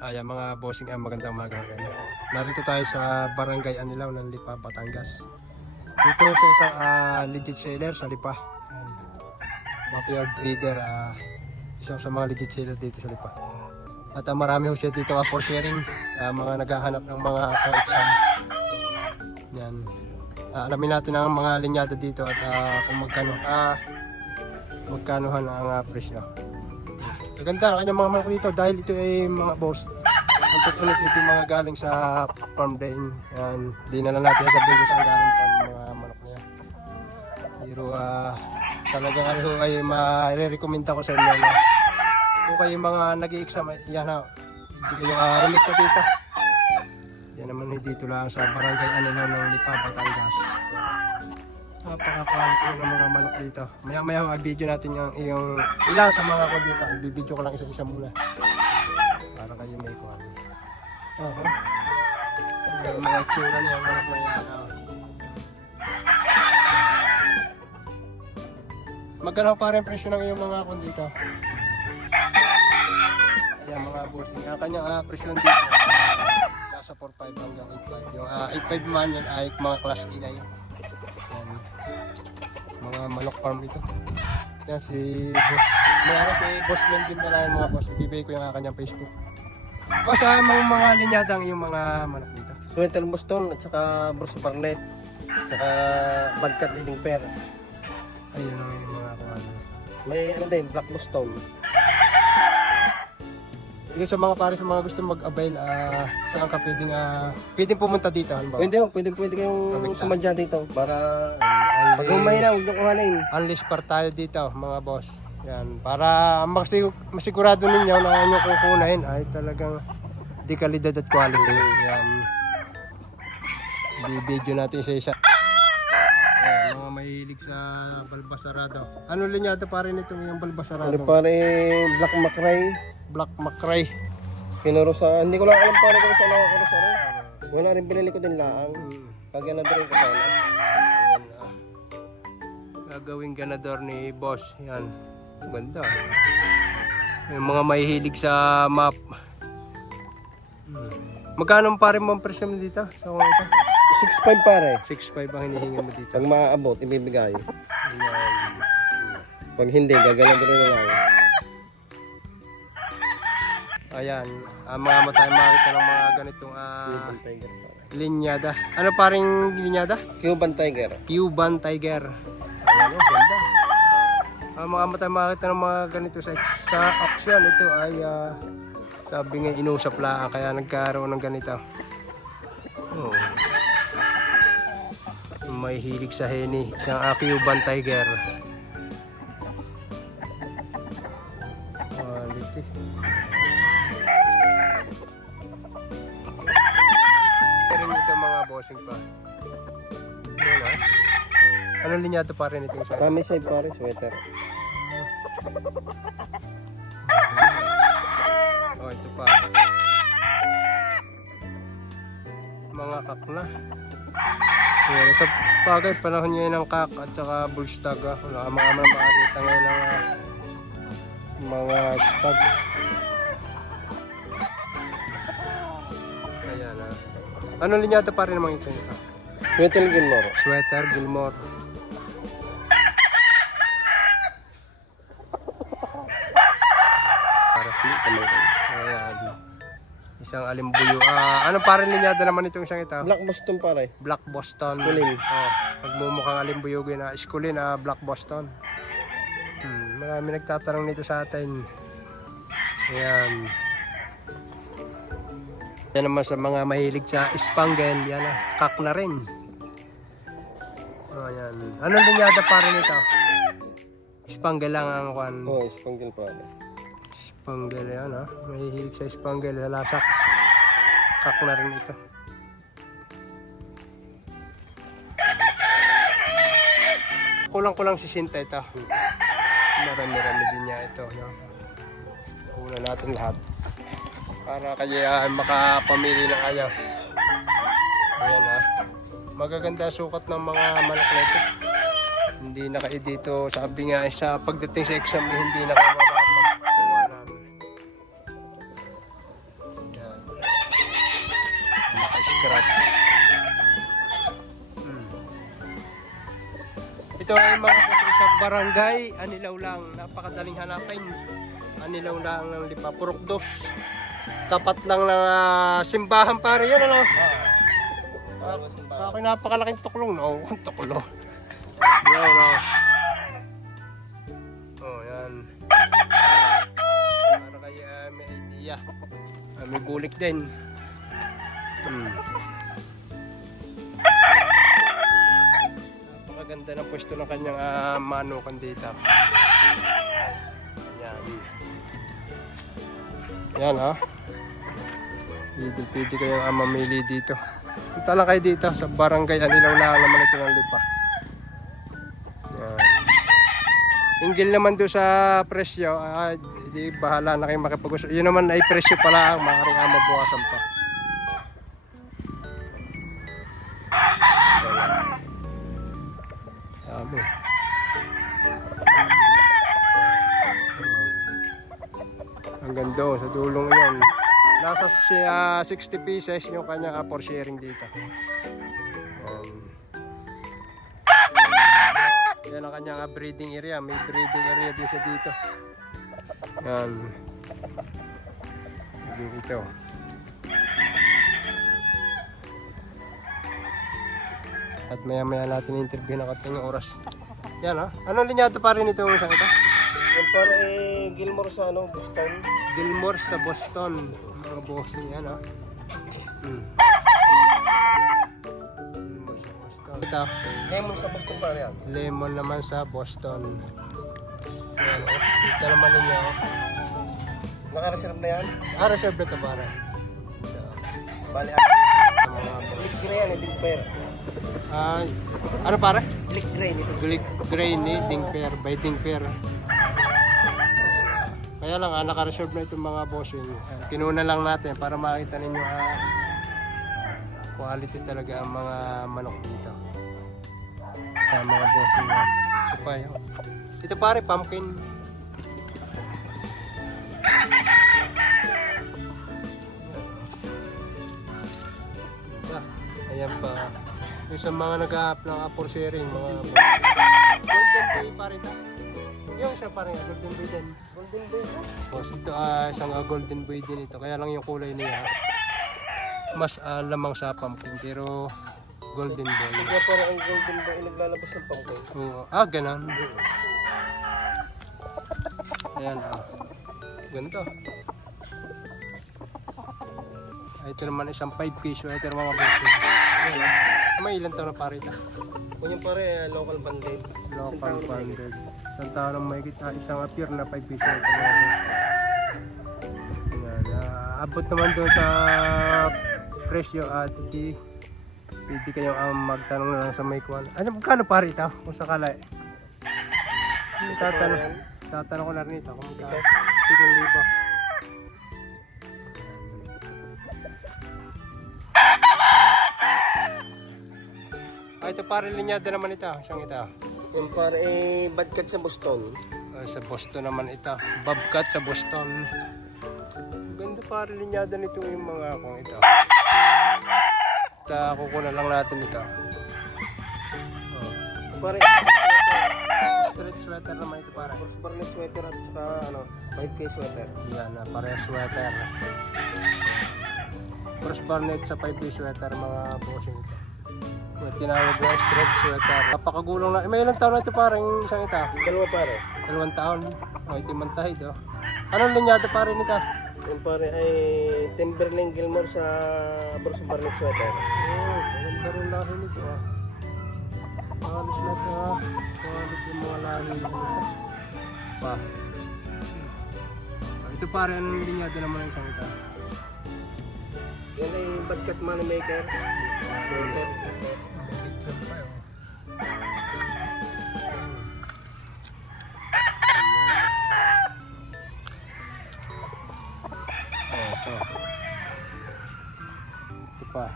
Ayan mga bossing, magandang umaga. Narito tayo sa Barangay Anilaw ng Lipa, Batangas. Dito sa isang legit seller sa Lipa. Backyard breeder, isang sa mga legit seller dito sa Lipa. At marami ho siya dito for sharing, mga naghahanap ng mga exam. Yan. Alamin natin ang mga linyada dito at kung magkano ang presyo. Maganda ang kanyang mga manok dito dahil ito ay mga boss. Ang tutulit ito mga galing sa farm din. Yan. Di na lang natin sabihin kung saan galing sa mga manok na yan. Pero talagang ano ay ma-recommenda ko sa inyo na kung kayo mga nag-i-exam, yan ha. Hindi kayo remit na dito. Yan naman dito lang sa Barangay Anilaw ng Lipa, Batangas. Napaka-quality ng mga manok dito. Maya-maya video natin yung ilan sa mga ko dito. Ibibidyo ko lang isa-isa muna. Para kayo may kuha. May aksura niya ang manok na yan. Magkano pa rin presyo ng iyong mga kon dito? Ayan mga bossing. Ang kanyang presyo dito nasa 4.5 hanggang 8.5. Yung 8.5 man yan ay mga class A na yun. Mga manok farm ito. Yan si boss. Si boss Glenn din talaga mga boss. Ibibigay ko yung kanyang Facebook. Boss, mga linyadang yung mga manok dito. Sweater Boston at saka Bruce Barnett at saka Badcat Leading Pair. Ayun yung mga kuhan. May ano din, Black Boston. Yung sa mga pare sa mga gusto mag-avail, saan ka pwedeng pumunta dito? Pwede kayong sumadya dito para pag mahina, huwag nyo kuhanin. Unleash par tayo dito mga boss. Yan, para masigurado ninyo na inyo kukunain ay talagang di kalidad at quality. Yan. Bibidyo natin isa-isa. Ayan, mga mahilig sa balbasarado. Ano linyado pa rin ito yung balbasarado? Ano pare, Black Macray. Black Macray. Kinurusa, hindi ko lang alam pare kung saan ako kinurusa rin. Wala rin pinili ko din laang. Pag-ganador ko sana. Gagawing ganador ni boss. Yan. Ganda. Yung mga mahihilig sa map. Magkano pa rin mo ang presyo mo dito? Sa mga ito? 6.5 pare. 6.5 ang hinihingi mo dito. Pag maaabot, ibibigay. Pag hindi, gaganador na lang. Ayan. Mga tayo makita ng mga ganitong Cuban Tiger pare. linyada. Ano pa rin linyada? Cuban Tiger. Cuban Tiger. Ayan, ganda. Mga matay makita ng mga ganito sa auction. Ito ay sabi nga inusap lang kaya nagkaroon ng ganito. May hilig sa heni, isang Cuban Tiger. Quality. Rin ito mga bossing pa. Yan ha. Anong linyado pa rin itong sa? Kami side pare, sweater. Oh, ito pa. Mga kak na. Ayan, sa bagay, panahon niya ng kak at saka bull stag. Wala ka mga makakita ngayon ng mga stag. Ayan ha. Anong linyado pa rin naman ito? Sweater Gilmore. Sweater Gilmore. Ayan. Isang alimbuyo. Anong parang linyada naman itong isang ito? Black Boston pare. Black Boston. Skulin. Magmumukhang alimbuyogin na Skulin, Black Boston. Marami nagtatanong nito sa atin. Ayan. Yan naman sa mga mahilig sa Spangle. Yan kak na rin. Ayan. Anong linyada pa rin ito? Spangle lang ang kwan. Oo, Spangle pare. Spangle yan mahihilig sa Spangle sa lasak. Kak na rin ito. Kulang-kulang si Sinta ito. Marami-rami din niya ito. Kuna natin lahat. Para kaya makapamili ng ayos. Ayan magaganda sukat ng mga manok na ito. Hindi na kayo dito, sabi nga sa pagdating sa exam hindi na kayo mapapagkuhanan. scratch. Ito ay mga boss sa barangay Anilaw lang. Napakadaling hanapin. Anilaw lang ng Lipa. Purok dos. Tapat lang ng simbahan pare yun ano. Akin napakalaking tuklong no. Tuklong. Yan no. Oh yan. Para kaya may idea. May bulik din. Napakaganda ng pwesto ng kanyang manukan dito. Yan. Yan ha. Pwede kayong mamili dito. Punta lang kayo dito sa barangay Anilaw lang naman ito ng Lipa. Yan. Inggil naman doon sa presyo, di bahala na kayo makipag-usap. Yun naman ay presyo pala ang maaaring mabawasan pa. Sabi. Hanggang doon sa dulong yun. Nasa 60 pieces yung kanya for sharing dito. Yan ang kanyang breeding area. May breeding area din siya dito. Yan. Ito. At maya maya natin interview na kating oras. Yan ha. Anong linyado pa rin ito isang ito? Yan para Gilmore sa Boston. Gilmore sa Boston. Mga bossing yan ha. Gilmore sa Boston. Ito. Lemon sa Boston pare yan. Lemon naman sa Boston. Yan o. Dito naman ninyo o. Naka-reserve na yan? Reserve na ito para. Ito. Bali Lick Gray yan, iting pair. Ano pare? Lick Gray, iting Glick Gray ni Dingper by Dingper. Kaya lang naka-reserve na itong mga bossing. Kinuna lang natin para makita ninyo quality talaga ang mga manok dito. Mga bossing. Ito pa yun. Ito pare pumpkin. Ayan pa. Yung sa mga nag-a-up ng for sharing, mga golden boy pa rin. Yung isa pa rin, golden boy din. Golden Boy. Tapos ito isang golden boy din ito. Kaya lang yung kulay niya mas lamang sa pumpkin. Pero golden boy. Kaya parang ang Golden Boy ay naglalabas ng pumpkin. Oo. Ganun. Ayan ganito. Ito naman isang 5 piso. Ito mga bossing. Ayan may ilang taon na pare ito? Kung yung pare, local banded. Local banded. Isang taon na may kita. Isang appear na 5 piso. Ayan. Abot naman doon sa presyo at pwede kayong magtanong na lang sa may kuwan. Ano, magkano pare ito? Kung sakala tatanong ko na rin ito. Kung magkano? 7,000. Ito pare linyada naman ito. Isang ito. Yung pare, Badkat sa Boston. Sa Boston naman ito. Bobcat sa Boston. Ganda pare linyada nito yung mga kung ito. Kukunan lang natin ito. Pare, Straight sweater naman ito pare. Cross barnet sweater at saka 5K sweater. Yan pare sweater. Cross barnet sa 5K sweater mga bossing ito. Yung tinawag na straight sweater. Napakagulong na. May ilang taon na ito parang isang ito? Dalawa pare. 2 taon. Ito yung mantahid Anong linyado pare nito? Yung pare ay Timberling Gilmore sa Cross barnet sweater. Maganda rin lahi nito Halos na ito Halos yung mga lahi nito Pa Ito pare anong linyado naman ang isang ito? Yan ay Badkat Moneymaker sweater. Ito pa.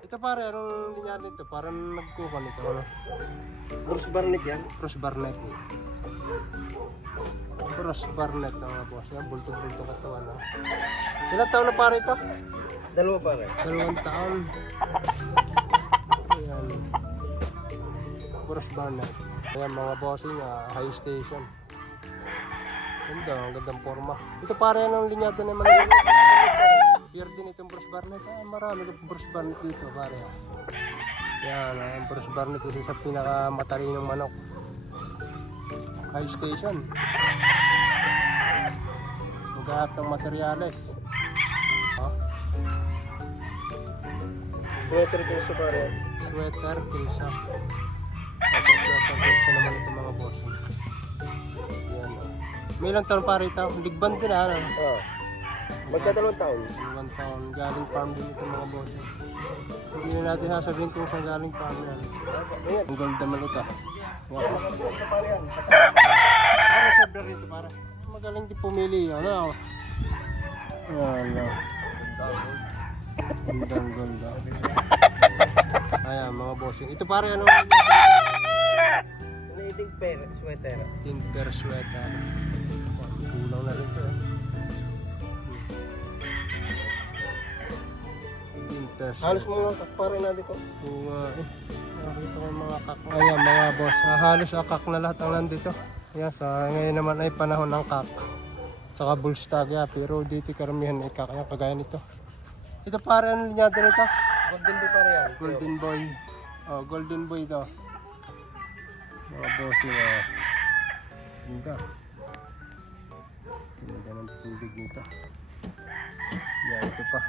Ito pare, anong linyado nito? Parang nagkukan ito. Cross barnet yan. Cross barnet. Ito Cross Barnet mga boss. Yan, bulto-bulto katawan. No? Ilang taon na pare ito? Dalawa pare. 2 taon. Ayan. Cross Barnet. Ayan mga bossing, high station. Ganda, ang gandang forma. Ito pare anong linyada naman. Pure din itong Bruce Barnet. Marami ng Bruce Barnet dito pare. Yan, ang Bruce Barnet isa sa pinakamatalinong manok. High station. Maghanap ng materyales. Sweater ko sa pare. Sweater, kilsa. Sweater, kilsa naman itong mga boss. Yan. May ilang taon pare ito. Ligban din ano. Magdadalawang taon. 2 taon. Galing farm din itong mga boss. Hindi na natin sasabihin kung saan galing farm yan. Ang gold naman ito. Nakasal ka pare yan. Ano server rito para? Magaling din pumili. Ano? Ano? Gandang gold. Ayan mga bossing. Ito pare ano? Nating sweater. Tinker sweater. Kulang na rin ito. Tinker Halos sweater. mga kakpare na dito. Nakita ko yung mga kak. Ayan mga boss. Halos akak na lahat ang nandito. Ayan, ngayon naman ay panahon ng kak. Saka bullstag ya. Pero dito karamihan ay kak. Ayan, kagaya nito. Ito pare ano linyada nito? Golden Boy pare yan. Golden boy. Oh, golden boy ito. Mga bossing ganda. Ganda ng tubig nito. Yan ito pa.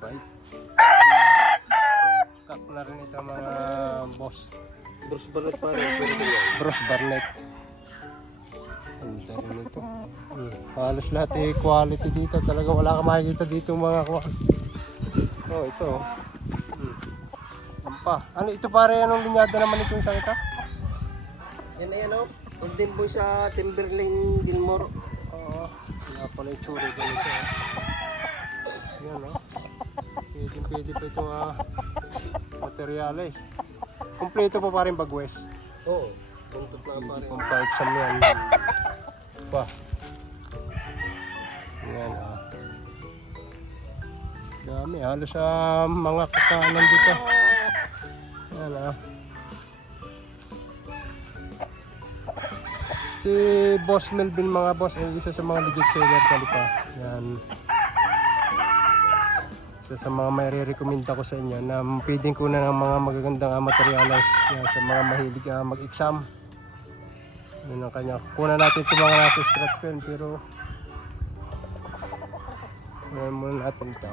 Bite. Kak na rin ito mga boss. Bruce Barnet pare. Pwede ko yan. Bruce Barnet. Ganda rin ito. Halos lahat quality dito. Talaga wala ka makikita dito mga quality. Oh, ito. Pa. Ano ito pare anong linyada naman ito isang ito? Yan ay ano? Golden Boy sa Timberlane Gilmore. Oo. Wala pala yung tsura ganito. Yan o. Pwede pa itong materyales. Kompleto pa pa rin bagwes. Oo. Buntot na pare. Pang pa-exam yan. Pa. Yan dami halos sa mga kakanan dito. Yan si Boss Melvin mga boss ay isa sa mga legit seller sa Lipa. Yan. Isa sa mga may re-recommend ako sa inyo na pwedeng kunan ng mga magagandang materials yan, sa mga mahilig mag-exam. Yun ang kanya. Kunan natin itong mga nasa strat pen pero kunan muna natin ito.